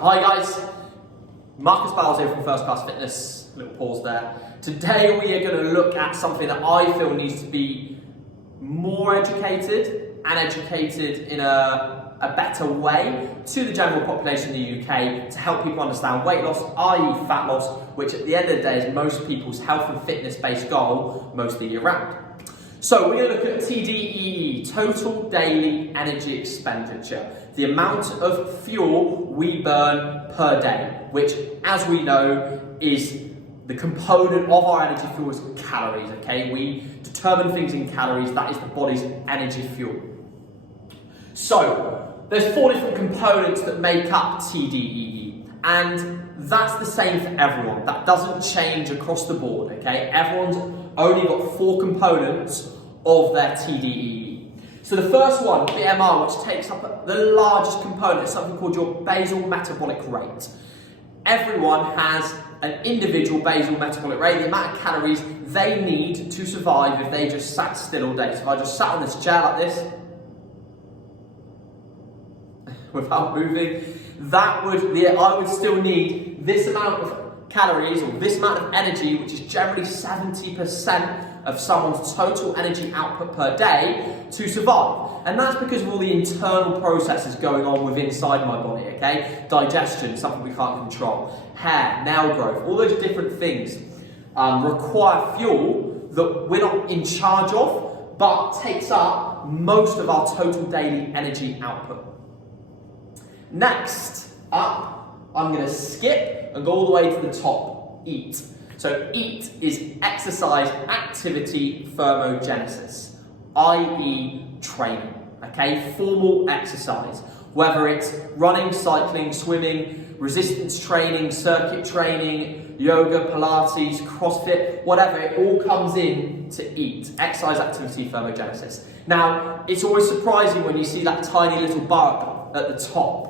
Hi guys, Marcus Bowles here from First Class Fitness, little pause there. Today we are going to look at something that I feel needs to be more educated and educated in a better way to the general population in the UK to help people understand weight loss, i.e. fat loss, which at the end of the day is most people's health and fitness based goal most of the year round. So we're going to look at TDEE, Total Daily Energy Expenditure, the amount of fuel we burn per day, which as we know is the component of our energy fuel is calories, okay? We determine things in calories, that is the body's energy fuel. So there's 4 different components that make up TDEE, and that's the same for everyone. That doesn't change across the board, okay? Everyone's only got 4 components of their TDEE. So the first one, BMR, which takes up the largest component, is something called your basal metabolic rate. Everyone has an individual basal metabolic rate, the amount of calories they need to survive if they just sat still all day. So if I just sat on this chair like this, without moving, I would still need this amount of calories or this amount of energy, which is generally 70% of someone's total energy output per day to survive. And that's because of all the internal processes going on within inside my body, okay? Digestion, something we can't control. Hair, nail growth, all those different things require fuel that we're not in charge of, but takes up most of our total daily energy output. Next up, I'm going to skip and go all the way to the top, eat. So eat is exercise activity thermogenesis, i.e. training, okay? Formal exercise, whether it's running, cycling, swimming, resistance training, circuit training, yoga, Pilates, CrossFit, whatever, it all comes in to eat, exercise activity thermogenesis. Now, it's always surprising when you see that tiny little bar at the top.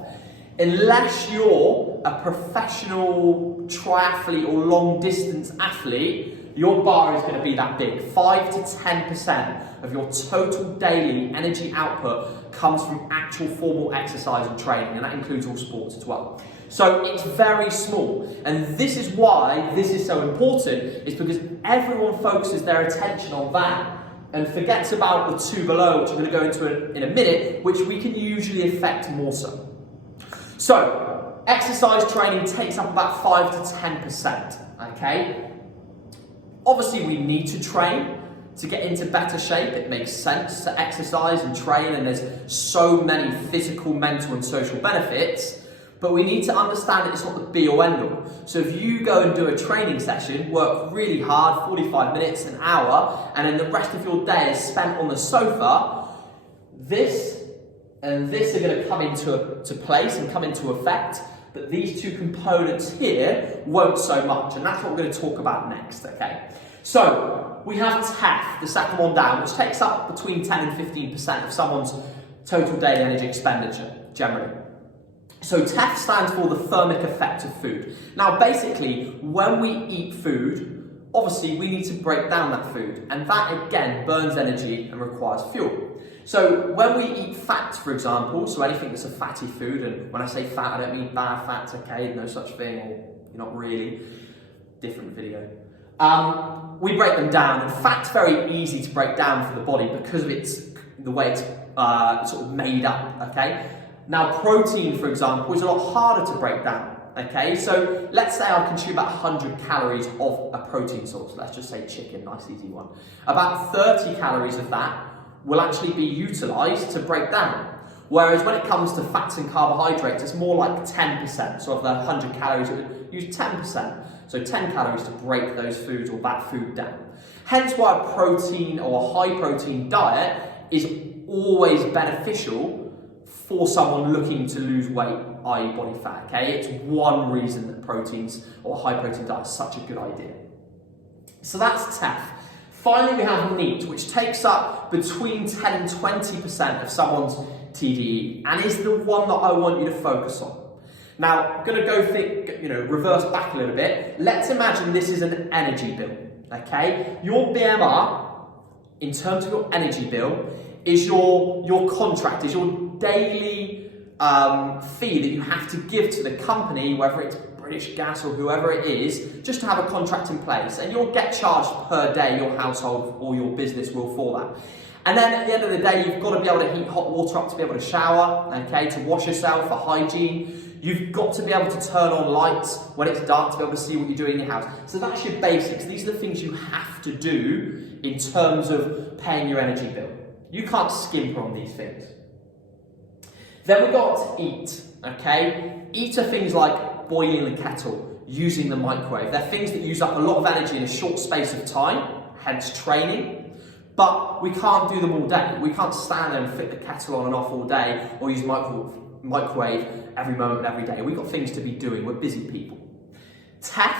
Unless you're a professional triathlete or long distance athlete, your bar is going to be that big. 5 to 10% of your total daily energy output comes from actual formal exercise and training, and that includes all sports as well. So it's very small, and this is why this is so important, is because everyone focuses their attention on that and forgets about the 2 below, which I'm going to go into in a minute, which we can usually affect more so. So, exercise training takes up about 5 to 10%, okay? Obviously, we need to train to get into better shape. It makes sense to exercise and train, and there's so many physical, mental, and social benefits, but we need to understand that it's not the be or end all. So if you go and do a training session, work really hard, 45 minutes, an hour, and then the rest of your day is spent on the sofa, this and this are going to come into place and come into effect, but these 2 components here won't so much, and that's what we're going to talk about next, okay? So, we have TEF, the second one down, which takes up between 10 and 15% of someone's total daily energy expenditure, generally. So TEF stands for the thermic effect of food. Now basically, when we eat food, obviously we need to break down that food, and that again burns energy and requires fuel. So when we eat fat, for example, so anything that's a fatty food, and when I say fat, I don't mean bad fats, okay, no such thing, or you're not really, different video. We break them down, and fat's very easy to break down for the body because of the way it's sort of made up, okay? Now protein, for example, is a lot harder to break down, okay? So let's say I consume about 100 calories of a protein source, let's just say chicken, nice easy one. About 30 calories of that will actually be utilised to break down. Whereas when it comes to fats and carbohydrates, it's more like 10%. So of the 100 calories, it would use 10%. So 10 calories to break those foods or that food down. Hence why a protein or a high protein diet is always beneficial for someone looking to lose weight, i.e. body fat, okay? It's one reason that proteins or a high protein diet is such a good idea. So that's TEF. Finally, we have NEAT, which takes up between 10 and 20% of someone's TDEE, and is the one that I want you to focus on. Now, I'm going to reverse back a little bit. Let's imagine this is an energy bill, okay? Your BMR, in terms of your energy bill, is your contract, is your daily fee that you have to give to the company, whether it's British Gas or whoever it is, just to have a contract in place. And you'll get charged per day, your household or your business will, for that. And then at the end of the day, you've got to be able to heat hot water up to be able to shower, okay, to wash yourself, for hygiene. You've got to be able to turn on lights when it's dark to be able to see what you're doing in your house. So that's your basics. These are the things you have to do in terms of paying your energy bill. You can't skimp on these things. Then we've got eat, okay? Eat are things like boiling the kettle, using the microwave. They're things that use up a lot of energy in a short space of time, hence training. But we can't do them all day. We can't stand there and flick the kettle on and off all day or use microwave every moment, every day. We've got things to be doing. We're busy people. TEF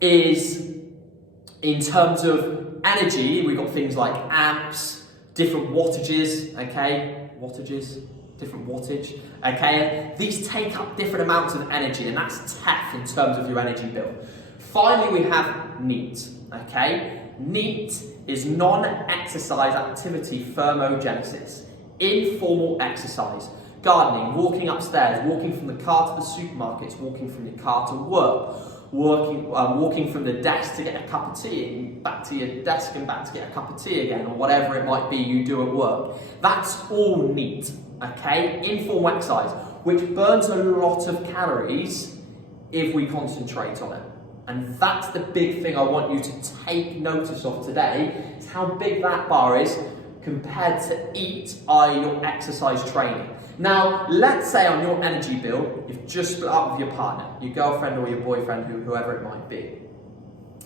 is, in terms of energy, we've got things like amps, different wattages, okay? Different wattage, okay? These take up different amounts of energy, and that's TEF in terms of your energy bill. Finally, we have NEAT, okay? NEAT is non-exercise activity thermogenesis, informal exercise, gardening, walking upstairs, walking from the car to the supermarkets, walking from your car to work, walking from the desk to get a cup of tea, and back to your desk and back to get a cup of tea again, or whatever it might be you do at work. That's all NEAT, okay? Informal exercise, which burns a lot of calories if we concentrate on it. And that's the big thing I want you to take notice of today, is how big that bar is compared to eat, i.e. your exercise training. Now, let's say on your energy bill, you've just split up with your partner, your girlfriend or your boyfriend, whoever it might be.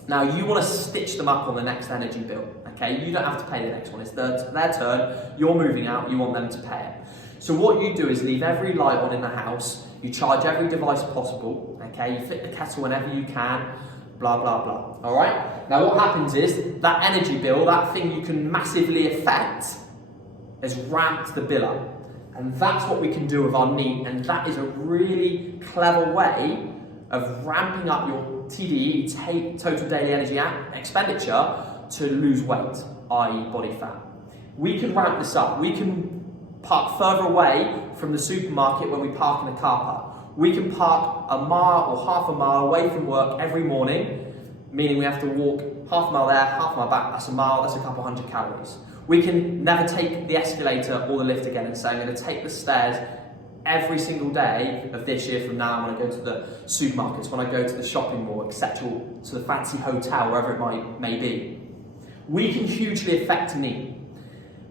Now, you want to stitch them up on the next energy bill, okay? You don't have to pay the next one. It's their turn, you're moving out, you want them to pay it. So what you do is leave every light on in the house, you charge every device possible, okay? You fit the kettle whenever you can, blah, blah, blah, all right? Now, what happens is that energy bill, that thing you can massively affect, has ramped the bill up. And that's what we can do with our NEAT, and that is a really clever way of ramping up your TDE, total daily energy expenditure, to lose weight, i.e. body fat. We can ramp this up. We can park further away from the supermarket when we park in a car park. We can park a mile or half a mile away from work every morning, meaning we have to walk half a mile there, half a mile back. That's a mile, that's a couple hundred calories. We can never take the escalator or the lift again and say, I'm going to take the stairs every single day of this year from now when I go to the supermarkets, when I go to the shopping mall, etc., to the fancy hotel, wherever it may be. We can hugely affect NEAT.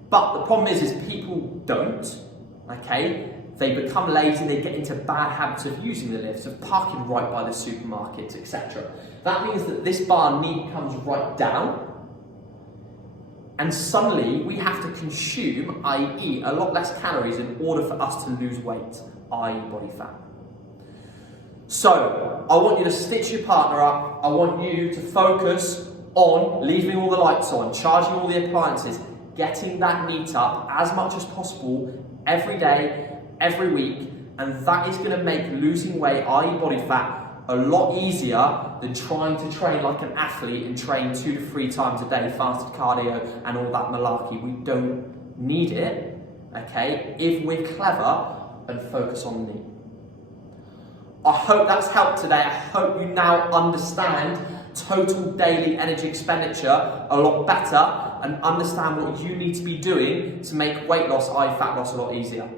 But the problem is people don't, okay? They become lazy, they get into bad habits of using the lifts, of parking right by the supermarkets, etc. That means that this bar NEAT comes right down, and suddenly we have to consume, i.e. a lot less calories in order for us to lose weight, i.e. body fat. So, I want you to stitch your partner up. I want you to focus on leaving all the lights on, charging all the appliances, getting that NEAT up as much as possible every day, every week, and that is going to make losing weight, i.e. body fat, a lot easier than trying to train like an athlete and train 2 to 3 times a day, fasted cardio and all that malarkey. We don't need it, okay, if we're clever and focus on NEAT. I hope that's helped today. I hope you now understand total daily energy expenditure a lot better and understand what you need to be doing to make weight loss, i.e. fat loss, a lot easier.